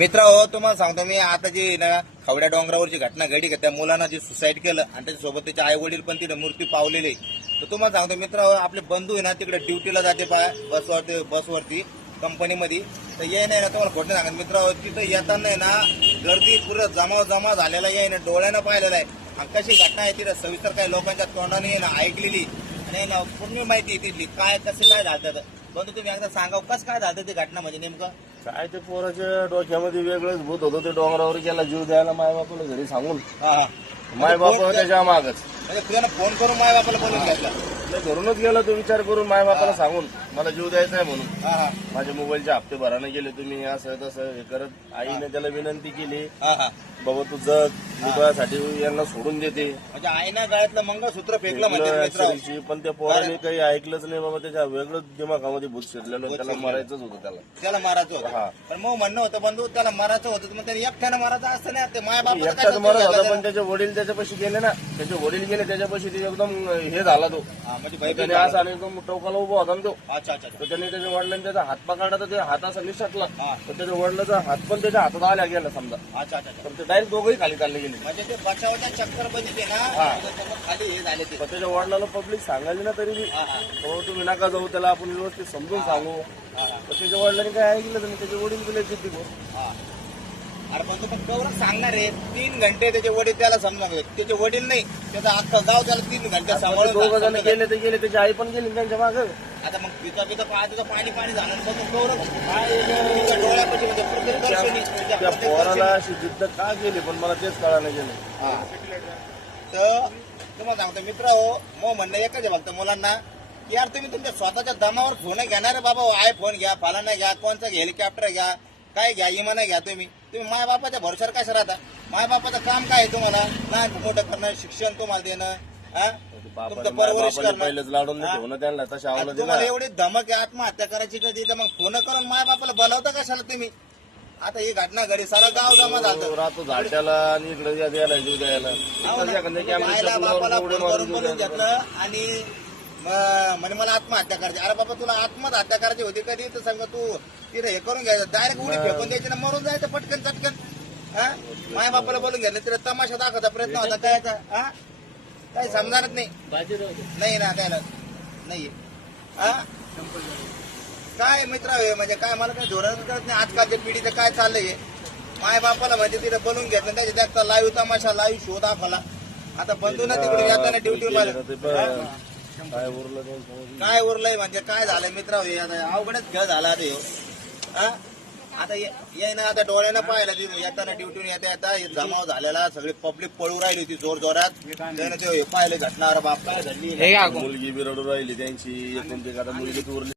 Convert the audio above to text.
मित्र हो, तुम्हाला सांगतो मी आता जी ना खवड्या डोंगरावरची घटना घडली का त्या मुलांना जे सुसाईड केलं आणि त्याच्यासोबत त्याचे आई वडील पण तिथे मृत्यू पावलेले. तर तुम्हाला सांगतो मित्र हो, आपले बंधू आहे ना तिकडे ड्युटीला जाते बसवरती कंपनीमध्ये. तर ये नाही ना तुम्हाला खोटं सांगत मित्र हो, तिथं येताना आहे ना गर्दी पुरं जमा झालेला आहे ना, डोळ्यानं पाहिलेला आहे. आणि कशी घटना आहे तिथं सविस्तर काही लोकांच्या तोंडाने आहे ना ऐकलेली आणि ना पूर्ण माहिती आहे तिथली काय कसं काय झालं. बंधू तुम्ही एकदा सांगा कसं काय झालं ती घटना म्हणजे नेमकं. काय ते पोराच्या डोक्यामध्ये वेगळंच भूत होतं. ते डोंगरावर गेला जीव द्यायला मायबापाला घरी सांगून. हा मायबाप त्याच्या मागच म्हणजे तुला फोन करून माय बापाला बोलून घेतला. घरूनच गेला तो विचार करून मायबापाला सांगून मला जीव द्यायचा आहे म्हणून. हा हा माझ्या मोबाईलचे हप्ते भराने गेले तुम्ही असं तसं हे करत. आईने त्याला विनंती केली हा हा बाबा तू जग मी तुझ्यासाठी यांना सोडून देते. म्हणजे आईनं गळ्यातलं मंगळसूत्र फेकलं म्हणजे मित्र. अक्षरशः. पण त्या पोराने काही ऐकलंच नाही बाबा. त्याच्या वेगळंच दिमागामध्ये भूत शिरलेलं होतं. त्याला मारायचंच होतं त्याला मारायचं हा. होतं. पण मग म्हणणं होतं बंधू त्याला मारायचं होतं मग त्याने एकट्यानं मारायचं असतं नाही. ते माय एकटाच मरत होता पण बाप त्याचे वडील त्याच्यापाशी गेले ना. त्याचे वडील गेले त्याच्यापाशी ते एकदम हे झाला तो. म्हणजे त्याने असं आणि एकदम टोकाला उभा होता ना तो. अच्छा अच्छा तर त्याने त्याच्या वडिलांनी त्याचा हात पकडला तर ते हात असा निसटला. हा. तर त्याच्या वडिलाचा हात पण त्याच्या हातात आल्या गेला समजा. अच्छा अच्छा. तर ते डायरेक्ट दोघंही खाली चालले गेले. म्हणजे ते बचावच्या चक्कर मध्ये ना हा. खाली हे झाले ते. पण त्याच्या वडिलाला पब्लिक सांगायला ना तरी हा हा हो तुम्ही नका जाऊ त्याला आपण व्यवस्थित समजून सांगू. हा तर त्याच्या वडिलांनी काय ऐकलं तर त्याचे वडील गेले जिद्दी हा. अरे पण तू पण कवरच सांगणार आहे 3 घंटे त्याचे वडील त्याला समजा त्याचे वडील नाही त्याचं अख्खं गाव त्याला 3 घंटे दोघं जण सांभाळून गेले ते गेले. त्याची आई पण गेली त्यांच्या मागं. आता मग पिता पाणी झालं तर तू कवरच डोळ्यापाशी म्हणजे प्रत्येक दर्शनी त्या पोराला अशी जिद्द का गेली पण मला तेच कळायला गेलं. हा. तर तुम्हाला सांगतो मित्र हो मग म्हणणं एकच आहे फक्त मुलांना की यार तुम्ही तुमच्या स्वतःच्या दमावर फोन घेणार आहे बाबा. आय फोन घ्या फलाना घ्या कोणचा हेलिकॉप्टर घ्या काय घ्या इमाना घ्या. तुम्ही माय बापाच्या भरोशावर कशा राहता. माय बापाचं काम काय आहे तुम्हाला लहान मोठं करणं शिक्षण तुम्हाला देणं तुमचं परवरिश करणं. पहिलेच लाडून ठेवणं त्यांना तशा आवडत तुम्हाला एवढी धमक आहे आत्महत्या करायची कधी तर मग फोन करून माय बापाला बोलावता कशाला तुम्ही. आता ही घटना घडी सारा गाव जमा झालं राहतो झाडच्याला आणि इकडे द्यायला जीव द्यायला. आईला बापाला फोन करून बोलून घेतलं आणि म्हणे मला आत्महत्या करायची. अरे बाबा तुला आत्महत्या करायची होती कधी तर सांग तू तिथे हे करून घ्यायचं डायरेक्ट उडी फेकून द्यायची ना मरून जायचं पटकन चटकन. हा माय बापाला बोलून घेतलं तिला तमाशा दाखवायचा प्रयत्न होता काय हा काही समजारच नाही. नाही ना त्याला नाही हा काय मित्र म्हणजे काय मला काही धोरण करत नाही. आजकालच्या पिढीचं काय चाललंय माय बापाला म्हणजे तिथे बोलून घेतलं त्याच्या त्याचा लाईव्ह तमाशा लाईव्ह शो दाखवला. आता बंधू ना तिकडे येताना ड्युटीवर काय उरलंय म्हणजे काय झालंय मित्र अवघडच खेळ झाला आता. आता ये ना आता डोळ्यानं पाहिलं तिथे येताना ड्युटीवर येता जमाव झालेला सगळी पब्लिक पळू राहिली होती जोर जोरात. त्यानं ते पाहिलं घटना. अरे बाप काय झाली मुलगी बी रडू राहिली त्यांची एकूण ते आता मुलगी उरली.